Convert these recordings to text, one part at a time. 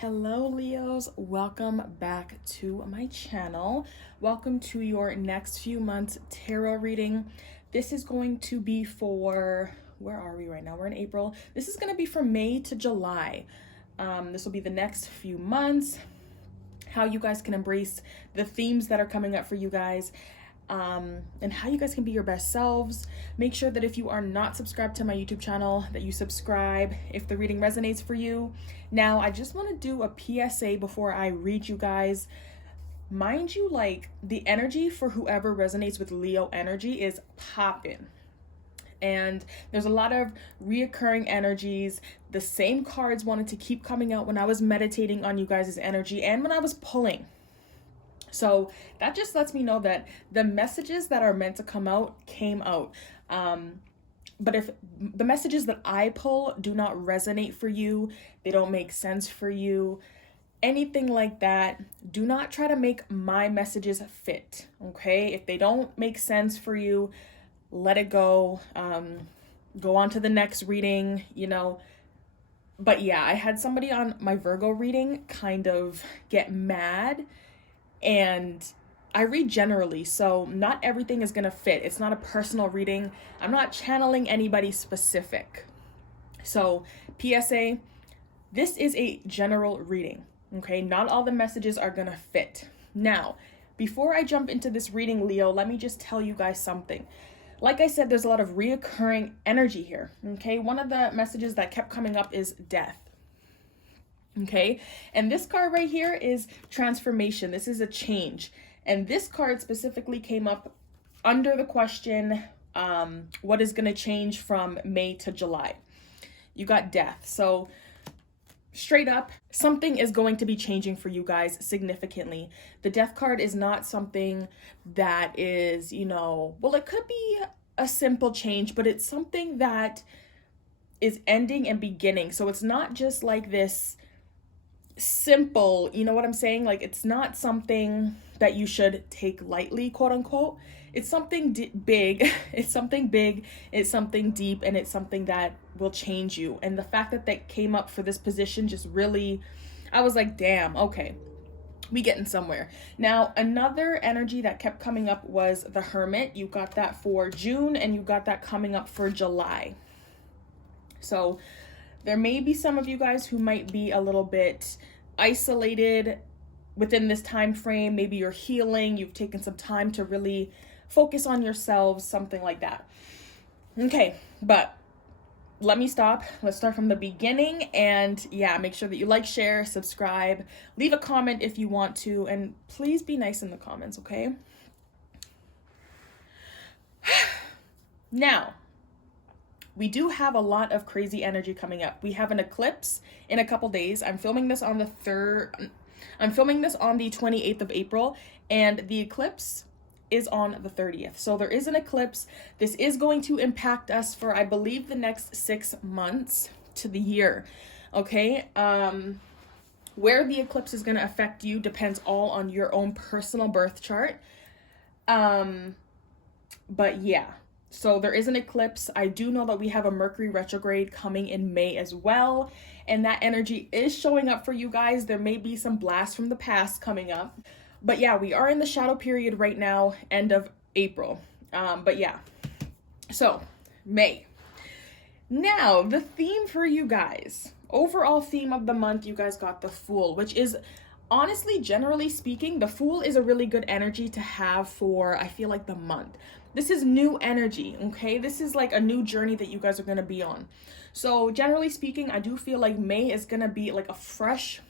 Hello Leos, welcome back to my channel. Welcome to your next few months tarot reading. This is going to be for, where are we right now? We're in April. This is going to be from May to July. This will be the next few months, how you guys can embrace the themes that are coming up for you guys, and how you guys can be your best selves. Make sure that if you are not subscribed to my YouTube channel, that you subscribe if the reading resonates for you. Now, I just want to do a PSA before I read you guys. Mind you, like, the energy for whoever resonates with Leo energy is popping. And there's a lot of reoccurring energies. The same cards wanted to keep coming out when I was meditating on you guys' energy and when I was pulling. So that just lets me know that the messages that are meant to come out came out. But if the messages that I pull do not resonate for you, they don't make sense for you, anything like that, do not try to make my messages fit, okay? If they don't make sense for you, let it go. Go on to the next reading, But yeah, I had somebody on my Virgo reading kind of get mad. And I read generally, so not everything is going to fit. It's not a personal reading. I'm not channeling anybody specific. So, PSA, this is a general reading, okay? Not all the messages are going to fit. Now, before I jump into this reading, Leo, let me just tell you guys something. Like I said, there's a lot of reoccurring energy here, okay? One of the messages that kept coming up is death. Okay, and this card right here is transformation. This is a change. And this card specifically came up under the question, what is going to change from May to July? You got death. So straight up, something is going to be changing for you guys significantly. The death card is not something that is, well, it could be a simple change, but it's something that is ending and beginning. So it's not just like this simple, you know what I'm saying? Like, it's not something that you should take lightly, quote unquote. It's something big. It's something big. It's something deep, and it's something that will change you. And the fact that that came up for this position just really, I was like, damn, okay, we getting somewhere. Now, another energy that kept coming up was the Hermit. You got that for June, and you got that coming up for July. So there may be some of you guys who might be a little bit isolated within this time frame. Maybe you're healing, you've taken some time to really focus on yourselves, something like that. Okay, but let me stop. Let's start from the beginning. And yeah, make sure that you like, share, subscribe, leave a comment if you want to, and please be nice in the comments, okay? Now, we do have a lot of crazy energy coming up. We have an eclipse in a couple days. I'm filming this on the 28th of April, and the eclipse is on the 30th. So there is an eclipse. This is going to impact us for, I believe, the next 6 months to the year. Okay? Where the eclipse is going to affect you depends all on your own personal birth chart. But yeah. So there is an eclipse. I do know that we have a Mercury retrograde coming in May as well. And that energy is showing up for you guys. There may be some blasts from the past coming up. But yeah, we are in the shadow period right now, end of April. But yeah, so May. Now, the theme for you guys. Overall theme of the month, you guys got the Fool, which is, honestly, generally speaking, the Fool is a really good energy to have for, I feel like, the month. This is new energy, okay? This is like a new journey that you guys are going to be on. So generally speaking, I do feel like May is going to be like a fresh,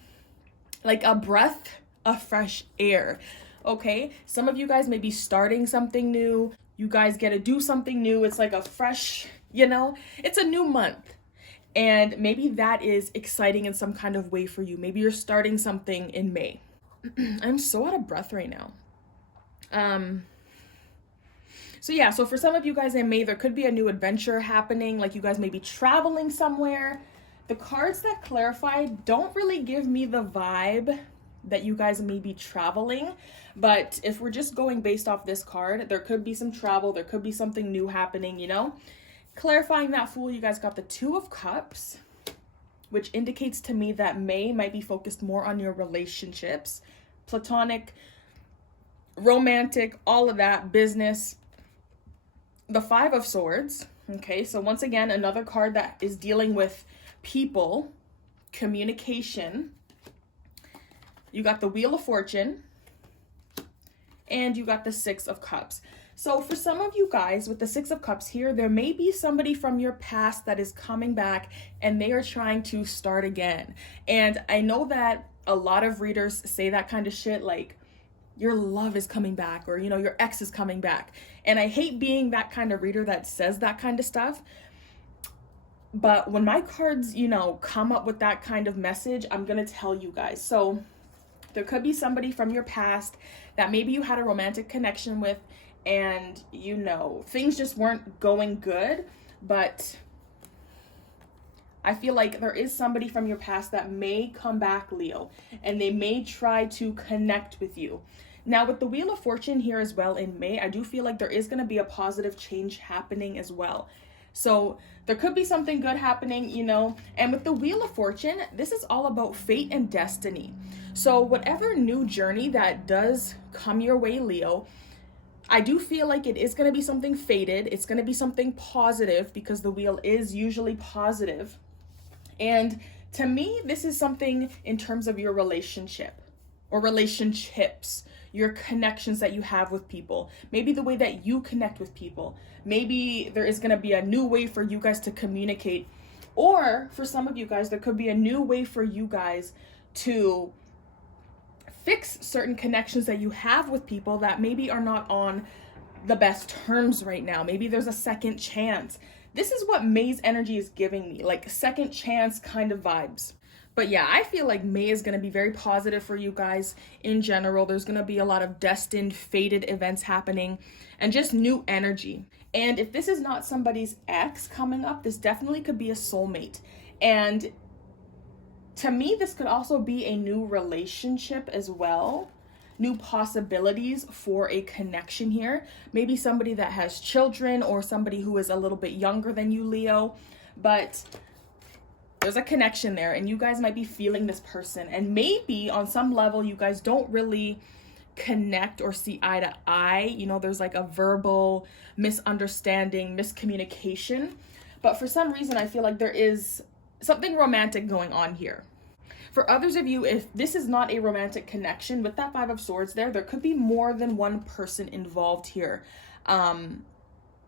like a breath of fresh air, okay? Some of you guys may be starting something new. You guys get to do something new. It's like a fresh, it's a new month. And maybe that is exciting in some kind of way for you. Maybe you're starting something in May. I'm so out of breath right now. So yeah, so for some of you guys in May, there could be a new adventure happening, like you guys may be traveling somewhere. The cards that clarify don't really give me the vibe that you guys may be traveling, but if we're just going based off this card, there could be some travel, there could be something new happening, Clarifying that Fool, you guys got the Two of Cups, which indicates to me that May might be focused more on your relationships, platonic, romantic, all of that, business. The Five of Swords, okay, so once again, another card that is dealing with people, communication. You got the Wheel of Fortune, and you got the Six of Cups. So for some of you guys with the Six of Cups here, there may be somebody from your past that is coming back and they are trying to start again. And I know that a lot of readers say that kind of shit, like your love is coming back, or, you know, your ex is coming back. And I hate being that kind of reader that says that kind of stuff. But when my cards, you know, come up with that kind of message, I'm going to tell you guys. So there could be somebody from your past that maybe you had a romantic connection with, and, you know, things just weren't going good. But I feel like there is somebody from your past that may come back, Leo, and they may try to connect with you. Now, with the Wheel of Fortune here as well in May, I do feel like there is going to be a positive change happening as well. So there could be something good happening, you know. And with the Wheel of Fortune, this is all about fate and destiny. So whatever new journey that does come your way, Leo, I do feel like it is going to be something fated. It's going to be something positive, because the wheel is usually positive. And to me, this is something in terms of your relationship or relationships, your connections that you have with people, maybe the way that you connect with people. Maybe there is going to be a new way for you guys to communicate, or for some of you guys, there could be a new way for you guys to fix certain connections that you have with people that maybe are not on the best terms right now. Maybe there's a second chance. This is what May's energy is giving me, like second chance kind of vibes. But yeah, I feel like May is going to be very positive for you guys in general. There's going to be a lot of destined, fated events happening and just new energy. And if this is not somebody's ex coming up, this definitely could be a soulmate. And to me, this could also be a new relationship as well. New possibilities for a connection here. Maybe somebody that has children, or somebody who is a little bit younger than you, Leo. But there's a connection there, and you guys might be feeling this person. And maybe on some level, you guys don't really connect or see eye to eye. You know, there's like a verbal misunderstanding, miscommunication. But for some reason, I feel like there is something romantic going on here. For others of you, if this is not a romantic connection, with that Five of Swords there could be more than one person involved here.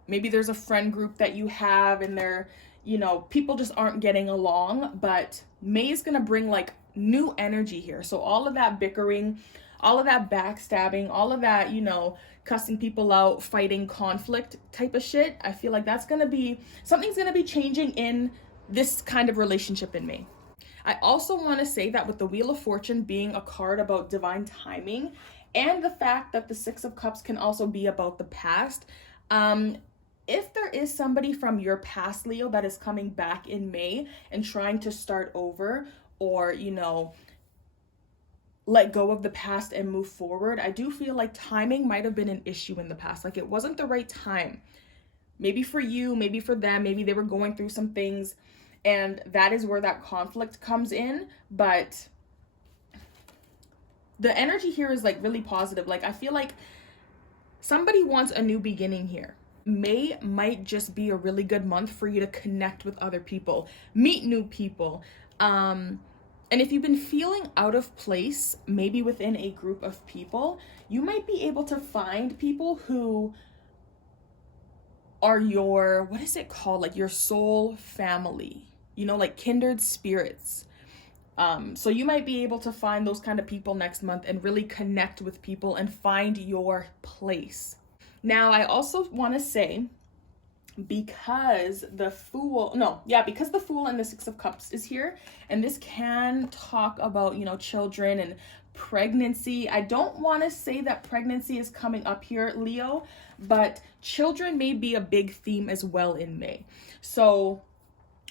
Maybe there's a friend group that you have, and they're, you know, people just aren't getting along. But May is going to bring like new energy here. So all of that bickering, all of that backstabbing, all of that, you know, cussing people out, fighting, conflict type of shit, I feel like that's going to be, something's going to be changing in this kind of relationship in May. I also want to say that with the Wheel of Fortune being a card about divine timing, and the fact that the Six of Cups can also be about the past, if there is somebody from your past, Leo, that is coming back in May and trying to start over, or, you know, let go of the past and move forward, I do feel like timing might have been an issue in the past. Like it wasn't the right time. Maybe for you, maybe for them, maybe they were going through some things, and that is where that conflict comes in. But the energy here is like really positive. Like I feel like somebody wants a new beginning here. May might just be a really good month for you to connect with other people, meet new people. And if you've been feeling out of place, maybe within a group of people, you might be able to find people who are your, what is it called? Like your soul family, you know, like kindred spirits. So you might be able to find those kind of people next month and really connect with people and find your place. Now, I also want to say, because the Fool and the Six of Cups is here, and this can talk about, you know, children and pregnancy. I don't want to say that pregnancy is coming up here, Leo, but children may be a big theme as well in May. So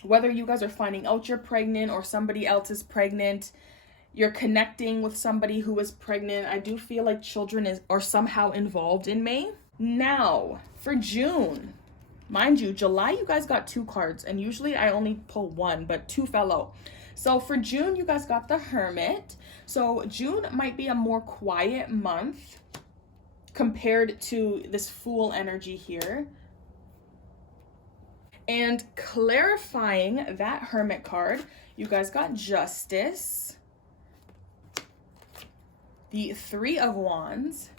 whether you guys are finding out you're pregnant or somebody else is pregnant, you're connecting with somebody who is pregnant, I do feel like children are somehow involved in May. Now, for June, mind you, July, you guys got 2 cards, and usually I only pull 1, but 2 fell out. So for June, you guys got the Hermit. So June might be a more quiet month compared to this Fool energy here. And clarifying that Hermit card, you guys got Justice, the Three of Wands,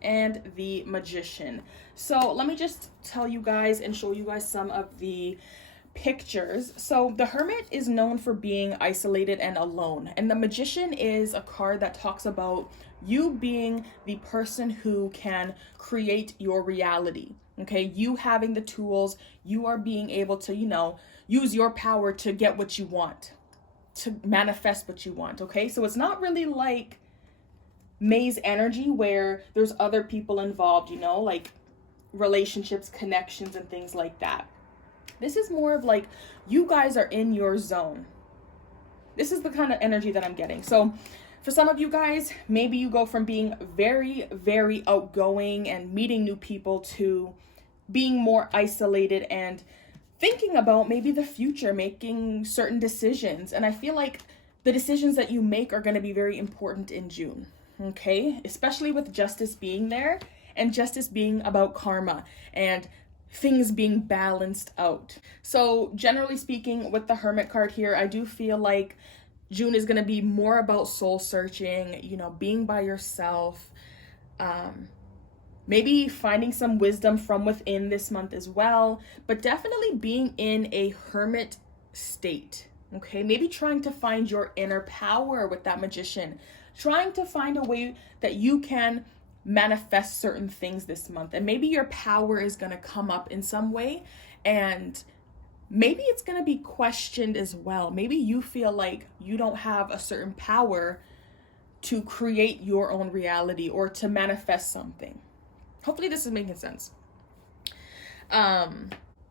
and the Magician. So let me just tell you guys and show you guys some of the pictures. So the Hermit is known for being isolated and alone, and the Magician is a card that talks about you being the person who can create your reality. Okay, you having the tools, you are being able to, use your power to get what you want, to manifest what you want. Okay, so it's not really like May's energy where there's other people involved, like relationships, connections, and things like that. This is more of like you guys are in your zone. This is the kind of energy that I'm getting. So for some of you guys, maybe you go from being very, very outgoing and meeting new people to being more isolated and thinking about maybe the future, making certain decisions. And I feel like the decisions that you make are going to be very important in June. Okay, especially with Justice being there, and Justice being about karma and things being balanced out. So generally speaking, with the Hermit card here, I do feel like June is going to be more about soul searching, being by yourself, maybe finding some wisdom from within this month as well, but definitely being in a hermit state. Okay, maybe trying to find your inner power with that Magician, trying to find a way that you can manifest certain things this month. And maybe your power is going to come up in some way, and maybe it's going to be questioned as well. Maybe you feel like you don't have a certain power to create your own reality or to manifest something. Hopefully this is making sense.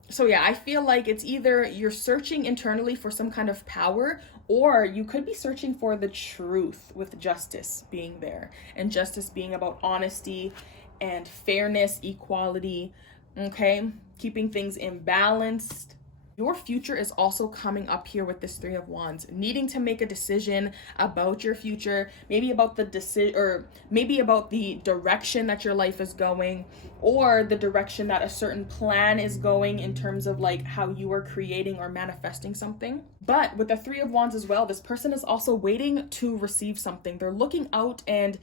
So yeah, I feel like it's either you're searching internally for some kind of power, or you could be searching for the truth with Justice being there, and Justice being about honesty and fairness, equality, okay? Keeping things in balance. Your future is also coming up here with this Three of Wands, needing to make a decision about your future, maybe about the decision, or maybe about the direction that your life is going, or the direction that a certain plan is going in terms of like how you are creating or manifesting something. But with the Three of Wands as well, this person is also waiting to receive something. They're looking out and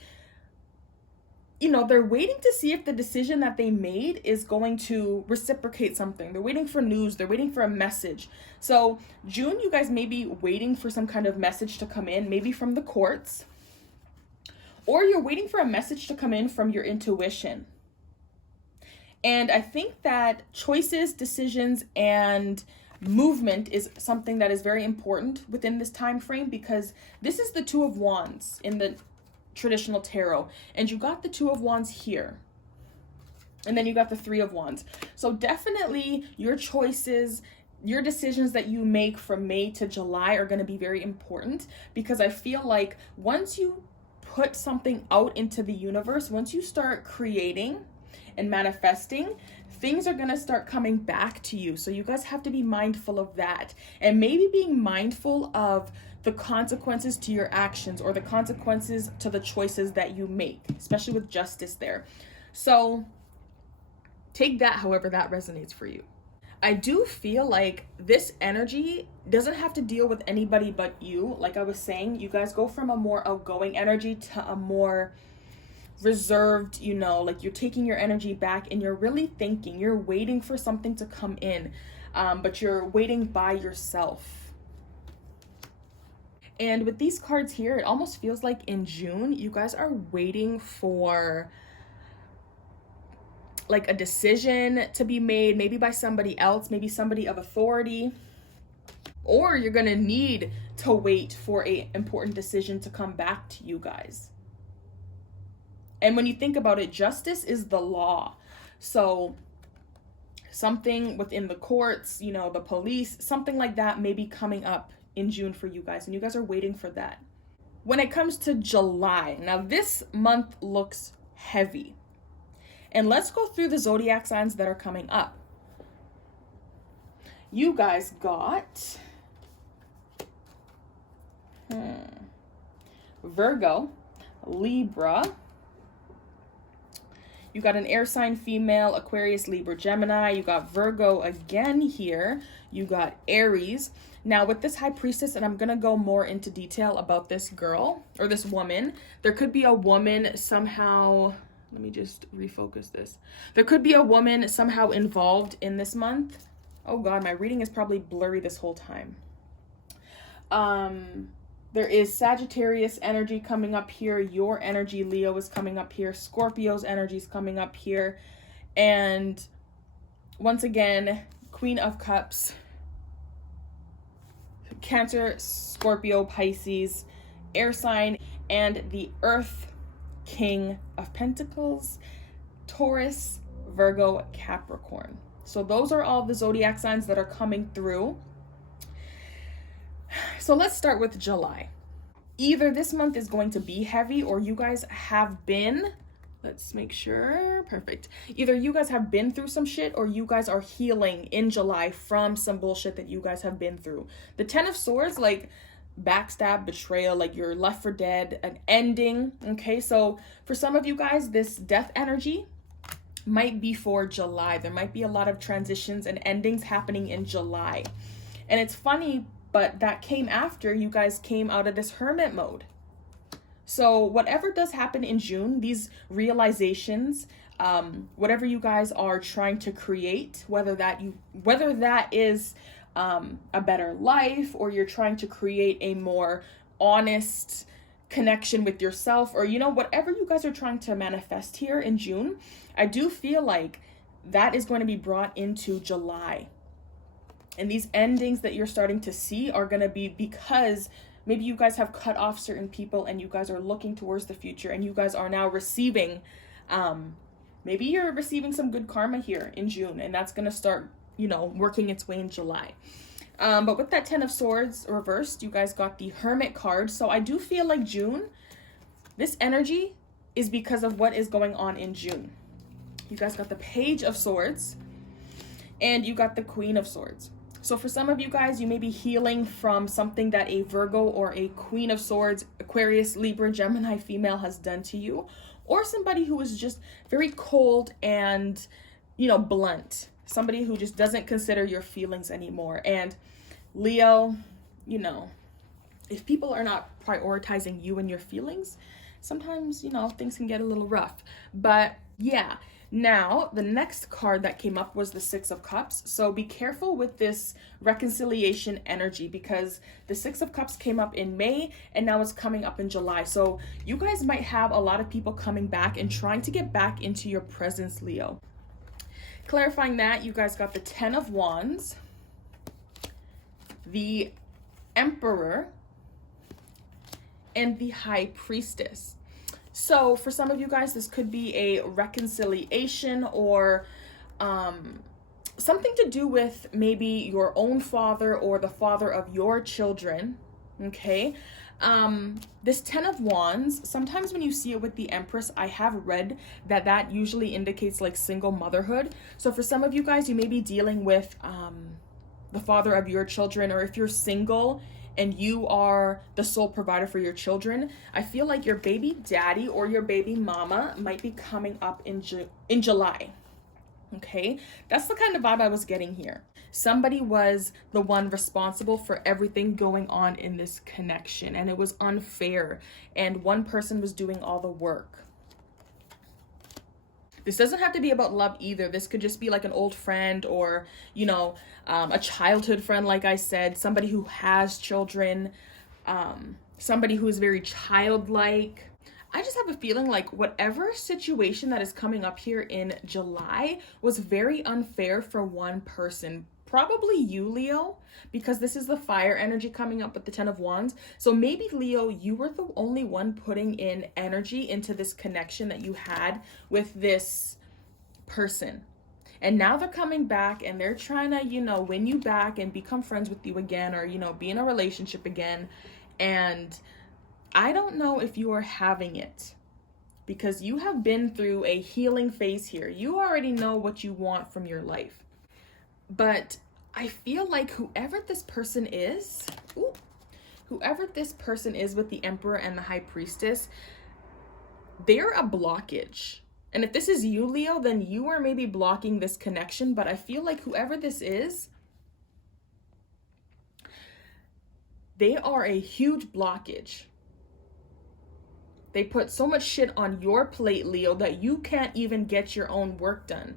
they're waiting to see if the decision that they made is going to reciprocate something. They're waiting for news. They're waiting for a message. So June, you guys may be waiting for some kind of message to come in, maybe from the courts, or you're waiting for a message to come in from your intuition. And I think that choices, decisions, and movement is something that is very important within this time frame, because this is the Two of Wands in the traditional tarot, and you got the Two of Wands here, and then you got the Three of Wands. So definitely your choices, your decisions that you make from May to July are going to be very important, because I feel like once you put something out into the universe, once you start creating and manifesting, things are going to start coming back to you. So you guys have to be mindful of that, and maybe being mindful of the consequences to your actions, or the consequences to the choices that you make, especially with Justice there. So take that however that resonates for you. I do feel like this energy doesn't have to deal with anybody but you. Like I was saying, you guys go from a more outgoing energy to a more reserved, like you're taking your energy back and you're really thinking, you're waiting for something to come in, but you're waiting by yourself. And with these cards here, it almost feels like in June, you guys are waiting for like a decision to be made, maybe by somebody else, maybe somebody of authority, or you're going to need to wait for an important decision to come back to you guys. And when you think about it, Justice is the law. So something within the courts, the police, something like that may be coming up in June for you guys, and you guys are waiting for that. When it comes to July, now this month looks heavy. And let's go through the zodiac signs that are coming up. You guys got Virgo, Libra. You got an air sign female, Aquarius, Libra, Gemini. You got Virgo again here. You got Aries. Now with this high priestess, and I'm going to go more into detail about this girl or this woman. There could be a woman somehow, let me just refocus this. There could be a woman somehow involved in this month. Oh God, my reading is probably blurry this whole time. There is Sagittarius energy coming up here. Your energy, Leo, is coming up here. Scorpio's energy is coming up here. And once again, Queen of Cups, Cancer, Scorpio, Pisces, air sign, and the Earth King of Pentacles, Taurus, Virgo, Capricorn. So those are all the zodiac signs that are coming through. So let's start with July. Either this month is going to be heavy, or you guys have been, let's make sure, perfect. Either you guys have been through some shit, or you guys are healing in July from some bullshit that you guys have been through. The 10 of Swords, like backstab, betrayal, like you're left for dead, an ending, okay? So for some of you guys, this death energy might be for July. There might be a lot of transitions and endings happening in July. And it's funny, but that came after you guys came out of this hermit mode. So whatever does happen in June, these realizations, whatever you guys are trying to create, whether that is a better life, or you're trying to create a more honest connection with yourself, or whatever you guys are trying to manifest here in June, I do feel like that is going to be brought into July. And these endings that you're starting to see are going to be because maybe you guys have cut off certain people and you guys are looking towards the future, and you guys are now receiving, maybe you're receiving some good karma here in June, and that's going to start, working its way in July. But with that 10 of Swords reversed, you guys got the Hermit card. So I do feel like June, this energy is because of what is going on in June. You guys got the Page of Swords and you got the Queen of Swords. So for some of you guys, you may be healing from something that a Virgo or a Queen of Swords, Aquarius, Libra, Gemini female has done to you, or somebody who is just very cold and, blunt. Somebody who just doesn't consider your feelings anymore. And Leo, if people are not prioritizing you and your feelings, sometimes, things can get a little rough. But yeah. Now, the next card that came up was the Six of Cups. So be careful with this reconciliation energy, because the Six of Cups came up in May and now it's coming up in July. So you guys might have a lot of people coming back and trying to get back into your presence, Leo. Clarifying that, you guys got the 10 of Wands, the Emperor, and the High Priestess. So for some of you guys, this could be a reconciliation or something to do with maybe your own father or the father of your children, okay? This 10 of Wands, sometimes when you see it with the Empress, I have read that usually indicates like single motherhood. So for some of you guys, you may be dealing with the father of your children, or if you're single and you are the sole provider for your children, I feel like your baby daddy or your baby mama might be coming up in July. Okay, that's the kind of vibe I was getting here. Somebody was the one responsible for everything going on in this connection, and it was unfair, and one person was doing all the work. This doesn't have to be about love either. This could just be like an old friend, or, a childhood friend, like I said, somebody who has children, somebody who is very childlike. I just have a feeling like whatever situation that is coming up here in July was very unfair for one person. Probably you, Leo, because this is the fire energy coming up with the 10 of Wands. So maybe, Leo, you were the only one putting in energy into this connection that you had with this person. And now they're coming back and they're trying to, win you back and become friends with you again, or, be in a relationship again. And I don't know if you are having it, because you have been through a healing phase here. You already know what you want from your life. But I feel like whoever this person is, whoever this person is with the Emperor and the High Priestess, they're a blockage. And if this is you, Leo, then you are maybe blocking this connection. But I feel like whoever this is, they are a huge blockage. They put so much shit on your plate, Leo, that you can't even get your own work done.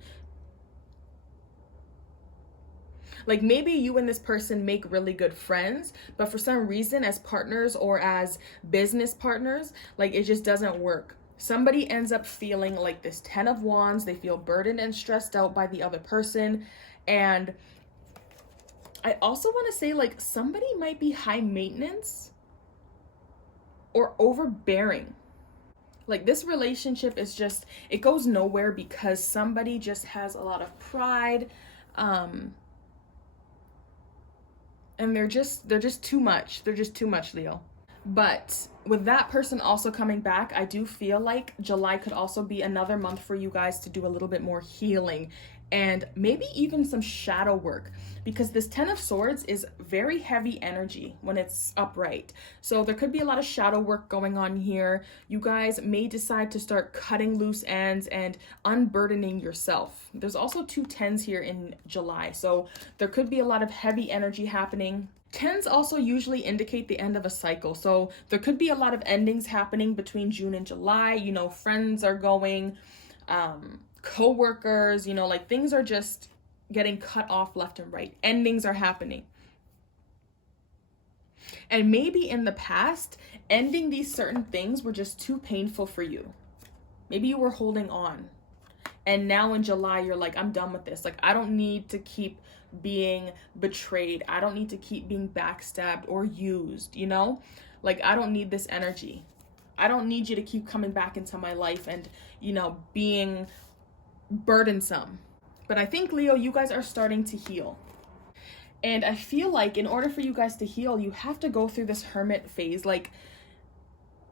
Like maybe you and this person make really good friends, but for some reason as partners or as business partners, like it just doesn't work. Somebody ends up feeling like this 10 of Wands. They feel burdened and stressed out by the other person. And I also want to say like somebody might be high maintenance or overbearing. Like this relationship is just, it goes nowhere because somebody just has a lot of pride. And they're just too much. They're just too much, Leo. But with that person also coming back, I do feel like July could also be another month for you guys to do a little bit more healing and maybe even some shadow work, because this 10 of Swords is very heavy energy when it's upright. So there could be a lot of shadow work going on here. You guys may decide to start cutting loose ends and unburdening yourself. There's also 2 10s here in July. So there could be a lot of heavy energy happening. 10s also usually indicate the end of a cycle. So there could be a lot of endings happening between June and July. You know, friends are going, co-workers, you know, like things are just getting cut off left and right. Endings are happening. And maybe in the past, ending these certain things were just too painful for you. Maybe you were holding on. And now in July, you're like, I'm done with this. Like, I don't need to keep being betrayed. I don't need to keep being backstabbed or used, you know? Like, I don't need this energy. I don't need you to keep coming back into my life and, you know, being burdensome. But I think, Leo, you guys are starting to heal. And I feel like in order for you guys to heal, you have to go through this hermit phase. Like,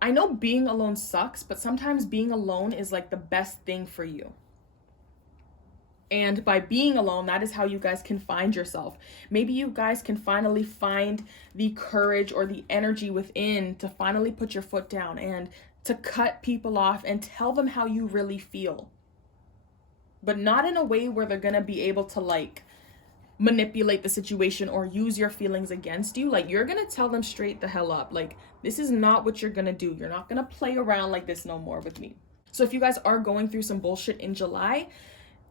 I know being alone sucks, but sometimes being alone is like the best thing for you. And by being alone, that is how you guys can find yourself. Maybe you guys can finally find the courage or the energy within to finally put your foot down and to cut people off and tell them how you really feel. But not in a way where they're going to be able to like manipulate the situation or use your feelings against you. Like, you're going to tell them straight the hell up. Like, this is not what you're going to do. You're not going to play around like this no more with me. So if you guys are going through some bullshit in July,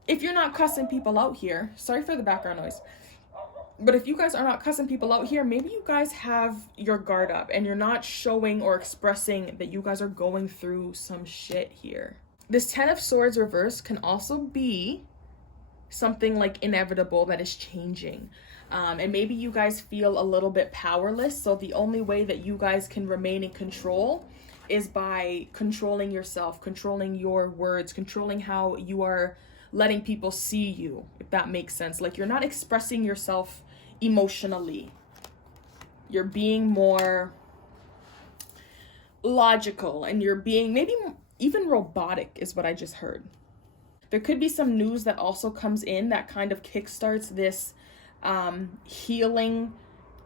if you're not cussing people out here, sorry for the background noise, but if you guys are not cussing people out here, maybe you guys have your guard up and you're not showing or expressing that you guys are going through some shit here. This 10 of Swords reverse can also be something like inevitable that is changing. And maybe you guys feel a little bit powerless. So the only way that you guys can remain in control is by controlling yourself, controlling your words, controlling how you are letting people see you, if that makes sense. Like, you're not expressing yourself emotionally. You're being more logical and you're being maybe even robotic is what I just heard. There could be some news that also comes in that kind of kickstarts this healing,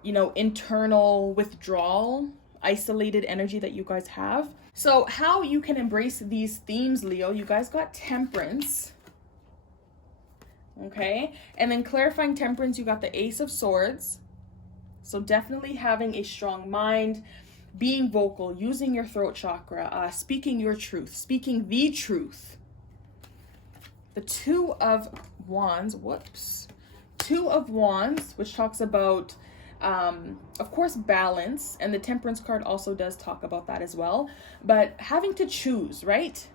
you know, internal withdrawal, isolated energy that you guys have. So how you can embrace these themes, Leo, you guys got Temperance. Okay, and then clarifying Temperance, you got the Ace of Swords. So definitely having a strong mind, being vocal, using your throat chakra, speaking your truth, speaking the truth. The Two of Wands, Two of Wands, which talks about, of course, balance. And the Temperance card also does talk about that as well. But having to choose, right?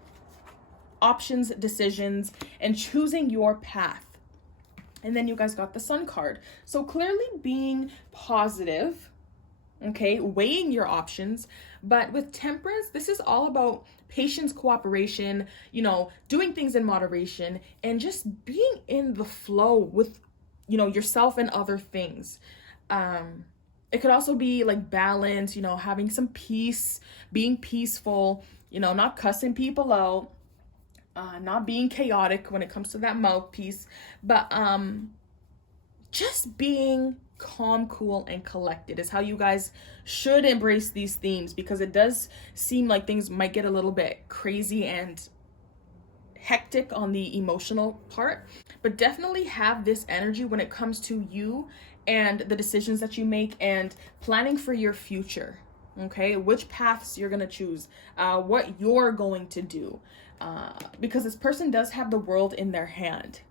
Options, decisions, and choosing your path. And then you guys got the Sun card. So clearly being positive, okay, weighing your options. But with Temperance, this is all about patience, cooperation, you know, doing things in moderation, and just being in the flow with, you know, yourself and other things. It could also be like balance, you know, having some peace, being peaceful, you know, not cussing people out. Not being chaotic when it comes to that mouthpiece, but just being calm, cool, and collected is how you guys should embrace these themes, because it does seem like things might get a little bit crazy and hectic on the emotional part. But definitely have this energy when it comes to you and the decisions that you make and planning for your future. Okay, which paths you're gonna choose, what you're going to do, because this person does have the world in their hand.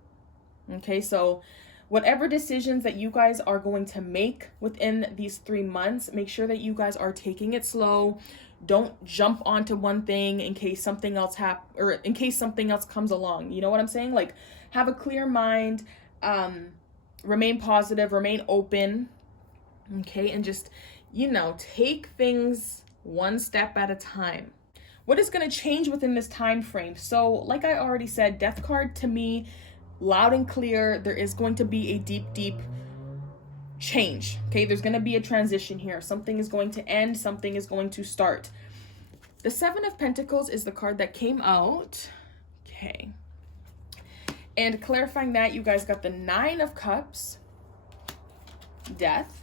Okay, so whatever decisions that you guys are going to make within these 3 months, make sure that you guys are taking it slow. Don't jump onto one thing in case something else or in case something else comes along. You know what I'm saying? Like, have a clear mind, remain positive, remain open, okay? And just, take things one step at a time. What is going to change within this time frame? So, like I already said, Death card to me, loud and clear, there is going to be a deep change. Okay, there's going to be a transition here. Something is going to end, something is going to start. The Seven of Pentacles is the card that came out. Okay. And clarifying that, you guys got the Nine of Cups, Death,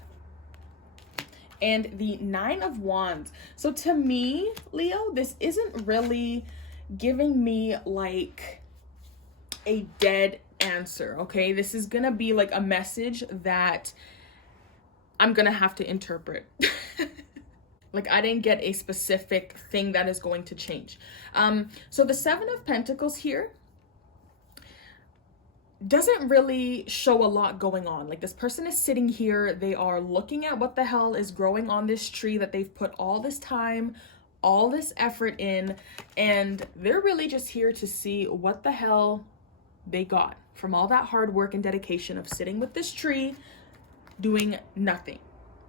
and the Nine of Wands. So to me, Leo, this isn't really giving me like a dead answer, okay? This is gonna be like a message that I'm gonna have to interpret. Like, I didn't get a specific thing that is going to change. So the Seven of Pentacles here doesn't really show a lot going on. Like, this person is sitting here, they are looking at what the hell is growing on this tree that they've put all this time, all this effort in, and they're really just here to see what the hell they got from all that hard work and dedication of sitting with this tree doing nothing.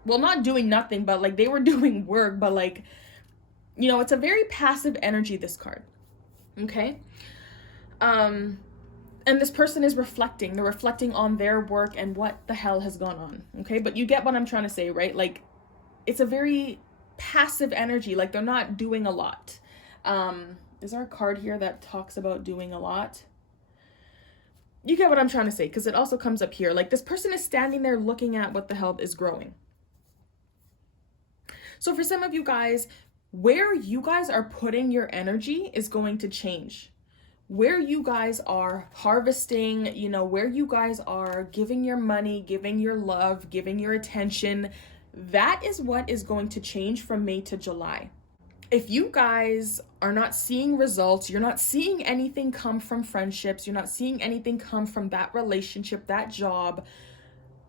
Well, not doing nothing, but like they were doing work, but like, it's a very passive energy, this card. Okay. And this person is reflecting. They're reflecting on their work and what the hell has gone on. Okay. But you get what I'm trying to say, right? Like, it's a very passive energy. Like, they're not doing a lot. Is there a card here that talks about doing a lot? You get what I'm trying to say, because it also comes up here. Like, this person is standing there looking at what the hell is growing. So for some of you guys, where you guys are putting your energy is going to change. Where you guys are harvesting, where you guys are giving your money, giving your love, giving your attention, that is what is going to change from May to July. If you guys are not seeing results, you're not seeing anything come from friendships, you're not seeing anything come from that relationship, that job,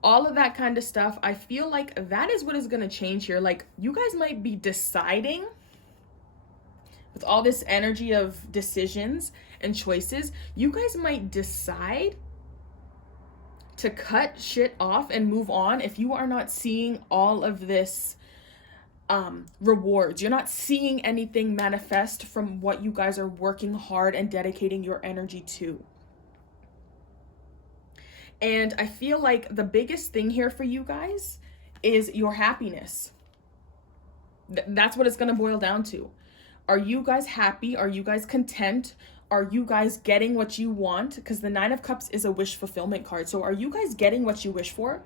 all of that kind of stuff, I feel like that is what is going to change here. Like, you guys might be deciding with all this energy of decisions and choices, you guys might decide to cut shit off and move on if you are not seeing all of this rewards. You're not seeing anything manifest from what you guys are working hard and dedicating your energy to. And I feel like the biggest thing here for you guys is your happiness. That's what it's going to boil down to. Are you guys happy? Are you guys content? Are you guys getting what you want? Because the Nine of Cups is a wish fulfillment card. So are you guys getting what you wish for?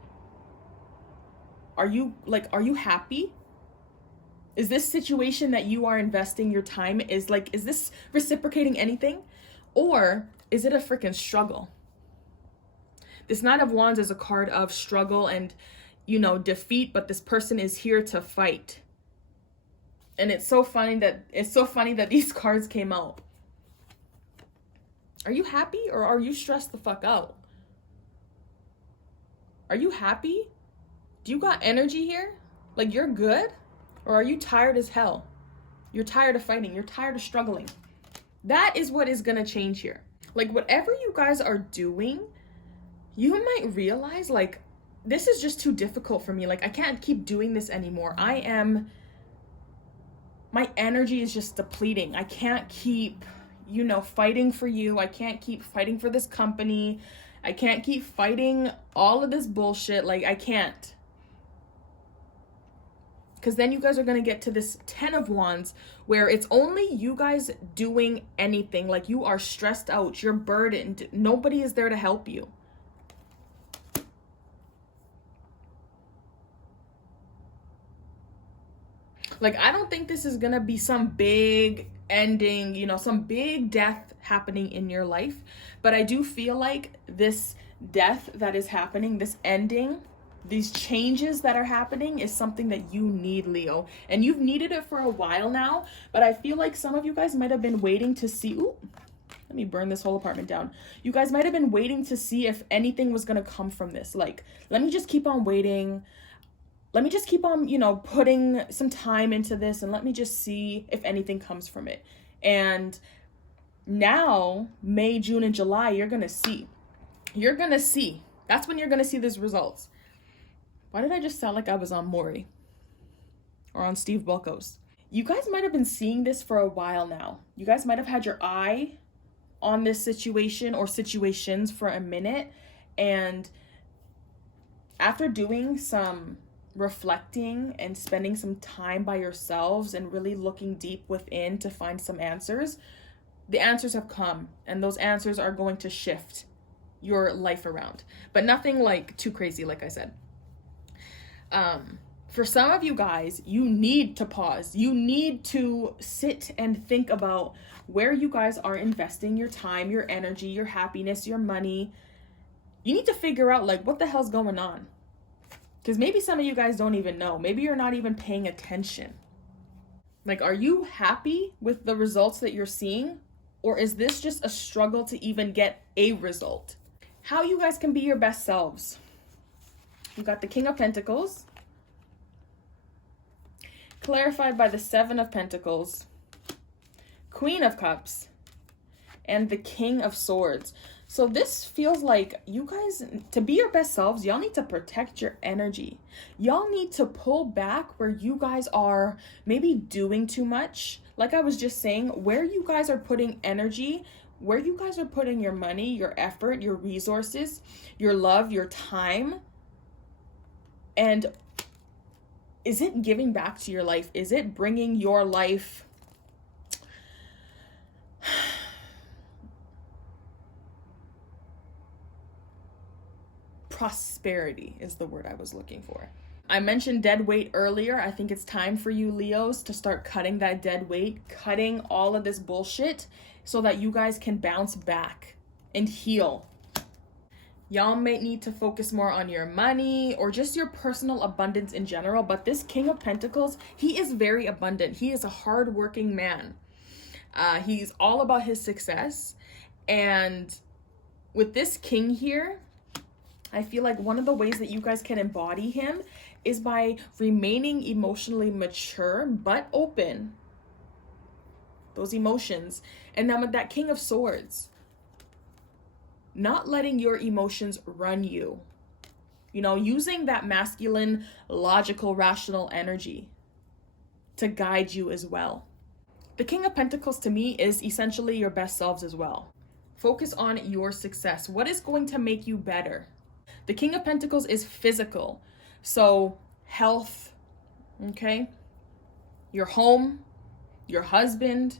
Are you happy? Is this situation that you are investing your time, is this reciprocating anything? Or is it a freaking struggle? This Nine of Wands is a card of struggle and, defeat, but this person is here to fight. And it's so funny that these cards came out. Are you happy or are you stressed the fuck out? Are you happy? Do you got energy here? Like, you're good? Or are you tired as hell? You're tired of fighting. You're tired of struggling. That is what is going to change here. Like, whatever you guys are doing, you might realize, like, this is just too difficult for me. Like, I can't keep doing this anymore. My energy is just depleting. I can't keep, fighting for you. I can't keep fighting for this company. I can't keep fighting all of this bullshit. Like, I can't. Because then you guys are going to get to this 10 of Wands where it's only you guys doing anything. Like, you are stressed out. You're burdened. Nobody is there to help you. Like, I don't think this is gonna be some big ending, you know, some big death happening in your life. But I do feel like this death that is happening, this ending, these changes that are happening is something that you need, Leo. And you've needed it for a while now, but I feel like some of you guys might have been waiting to see, ooh, let me burn this whole apartment down. You guys might have been waiting to see if anything was gonna come from this. Like, let me just keep on waiting. Let me just keep on, you know, putting some time into this and let me just see if anything comes from it. And now, May, June, and July, you're gonna see. You're gonna see. That's when you're gonna see these results. Why did I just sound like I was on Maury or on Steve Bulkos? You guys might have been seeing this for a while now. You guys might have had your eye on this situation or situations for a minute. And after doing some reflecting and spending some time by yourselves and really looking deep within to find some answers, the answers have come, and those answers are going to shift your life around. But nothing like too crazy, like I said. For some of you guys, you need to pause. You need to sit and think about where you guys are investing your time, your energy, your happiness, your money. You need to figure out, like, what the hell's going on? Because maybe some of you guys don't even know. Maybe you're not even paying attention. Like, are you happy with the results that you're seeing? Or is this just a struggle to even get a result? How you guys can be your best selves. You got the King of Pentacles, clarified by the Seven of Pentacles, Queen of Cups, and the King of Swords. So this feels like you guys, to be your best selves, y'all need to protect your energy. Y'all need to pull back where you guys are maybe doing too much. Like I was just saying, where you guys are putting energy, where you guys are putting your money, your effort, your resources, your love, your time. And is it giving back to your life? Is it bringing your life prosperity is the word I was looking for. I mentioned dead weight earlier. I think it's time for you Leos to start cutting that dead weight, cutting all of this bullshit so that you guys can bounce back and heal. Y'all may need to focus more on your money or just your personal abundance in general, but this King of Pentacles, he is very abundant. He is a hardworking man. He's all about his success. And with this king here, I feel like one of the ways that you guys can embody him is by remaining emotionally mature but open. Those emotions. And then with that King of Swords, not letting your emotions run you. You know, using that masculine, logical, rational energy to guide you as well. The King of Pentacles to me is essentially your best selves as well. Focus on your success. What is going to make you better? The King of Pentacles is physical. So health, okay? Your home, your husband,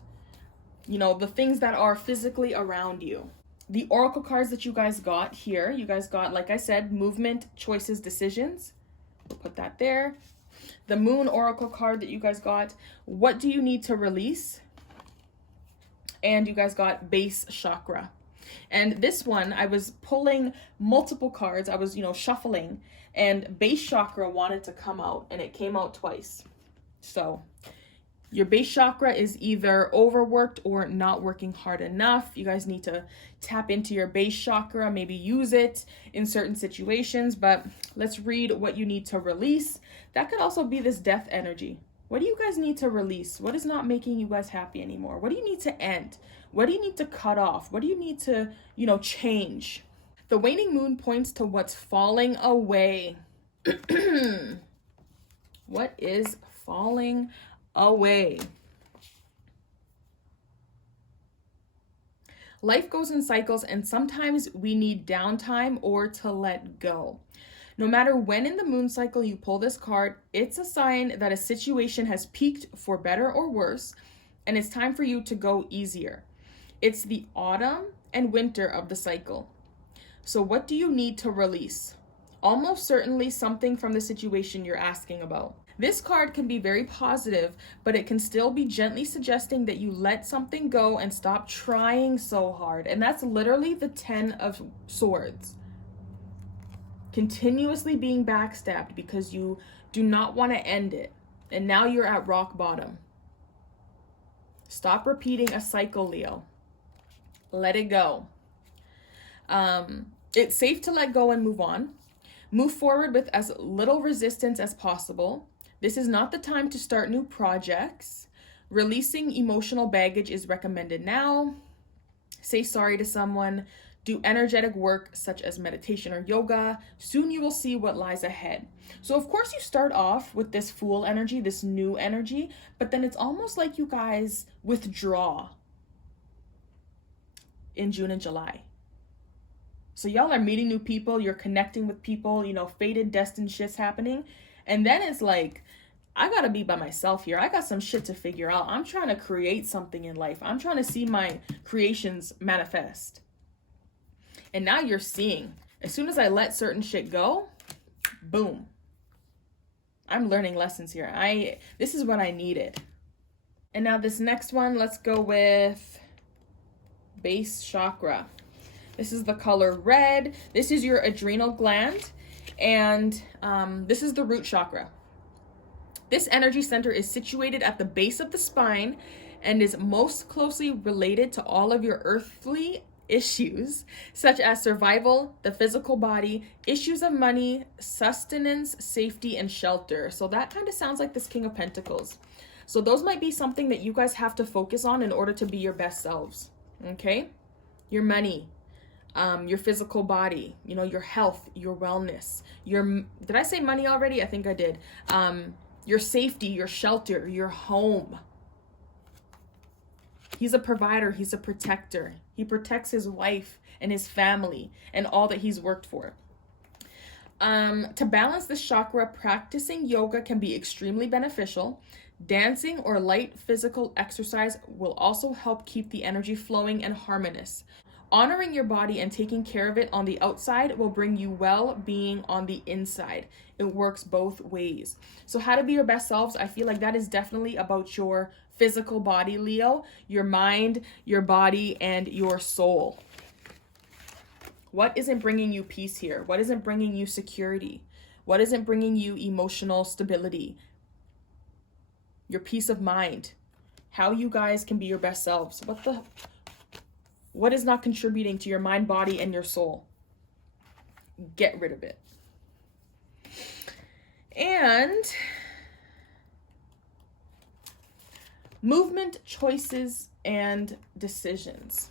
you know, the things that are physically around you. The oracle cards that you guys got here, you guys got, like I said, movement, choices, decisions. We'll put that there. The moon oracle card that you guys got, what do you need to release? And you guys got base chakra. And this one, I was pulling multiple cards. I was, shuffling, and base chakra wanted to come out, and it came out twice. So your base chakra is either overworked or not working hard enough. You guys need to tap into your base chakra, maybe use it in certain situations, but let's read what you need to release. That could also be this death energy. What do you guys need to release? What is not making you guys happy anymore? What do you need to end? What do you need to cut off? What do you need to, change? The waning moon points to what's falling away. What is falling away? Life goes in cycles, and sometimes we need downtime or to let go. No matter when in the moon cycle you pull this card, it's a sign that a situation has peaked for better or worse, and it's time for you to go easier. It's the autumn and winter of the cycle. So what do you need to release? Almost certainly something from the situation you're asking about. This card can be very positive, but it can still be gently suggesting that you let something go and stop trying so hard. And that's literally the 10 of Swords. Continuously being backstabbed because you do not want to end it. And now you're at rock bottom. Stop repeating a cycle, Leo. Let it go. It's safe to let go and move on. Move forward with as little resistance as possible. This is not the time to start new projects. Releasing emotional baggage is recommended now. Say sorry to someone. Do energetic work such as meditation or yoga. Soon you will see what lies ahead. So of course you start off with this Fool energy, this new energy, but then it's almost like you guys withdraw in June and July. So y'all are meeting new people, you're connecting with people, fated, destined shit's happening. And then it's like, I gotta be by myself here. I got some shit to figure out. I'm trying to create something in life. I'm trying to see my creations manifest. And now you're seeing, as soon as I let certain shit go, boom. I'm learning lessons here. This is what I needed. And now this next one, let's go with base chakra. This is the color red. This is your adrenal gland. And this is the root chakra. This energy center is situated at the base of the spine and is most closely related to all of your earthly issues, such as survival, the physical body, issues of money, sustenance, safety, and shelter. So that kind of sounds like this King of Pentacles. So those might be something that you guys have to focus on in order to be your best selves. Okay? Your money, your physical body, your health, your wellness, did I say money already? I think I did. Your safety, your shelter, your home. He's a provider. He's a protector. He protects his wife and his family and all that he's worked for. To balance this chakra, practicing yoga can be extremely beneficial. Dancing or light physical exercise will also help keep the energy flowing and harmonious. Honoring your body and taking care of it on the outside will bring you well-being on the inside. It works both ways. So how to be your best selves, I feel like that is definitely about your physical body, Leo, your mind, your body, and your soul. What isn't bringing you peace here? What isn't bringing you security? What isn't bringing you emotional stability? Your peace of mind. How you guys can be your best selves. What is not contributing to your mind, body, and your soul? Get rid of it. And movement, choices, and decisions.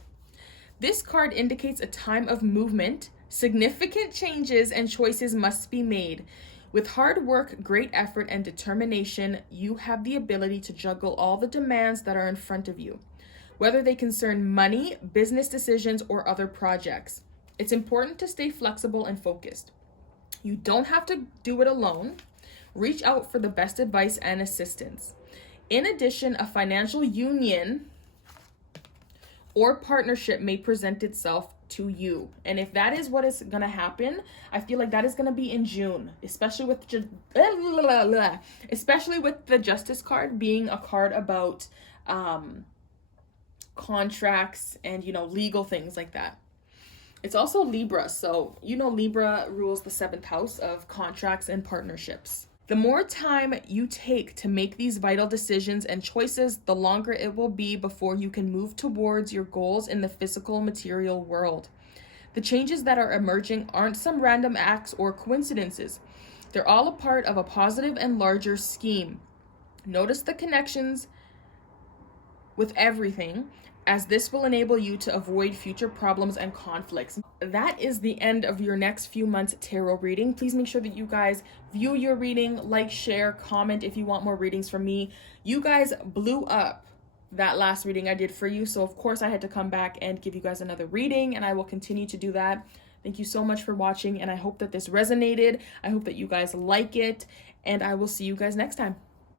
This card indicates a time of movement. Significant changes and choices must be made. With hard work, great effort, and determination, you have the ability to juggle all the demands that are in front of you, whether they concern money, business decisions, or other projects. It's important to stay flexible and focused. You don't have to do it alone. Reach out for the best advice and assistance. In addition, a financial union or partnership may present itself to you. And if that is what is going to happen, I feel like that is going to be in June, especially with the Justice card being a card about contracts and, legal things like that. It's also Libra. So, Libra rules the 7th house of contracts and partnerships. The more time you take to make these vital decisions and choices, the longer it will be before you can move towards your goals in the physical material world. The changes that are emerging aren't some random acts or coincidences. They're all a part of a positive and larger scheme. Notice the connections with everything, as this will enable you to avoid future problems and conflicts. That is the end of your next few months tarot reading. Please make sure that you guys view your reading, like, share, comment if you want more readings from me. You guys blew up that last reading I did for you, so of course I had to come back and give you guys another reading, and I will continue to do that. Thank you so much for watching, and I hope that this resonated. I hope that you guys like it, and I will see you guys next time.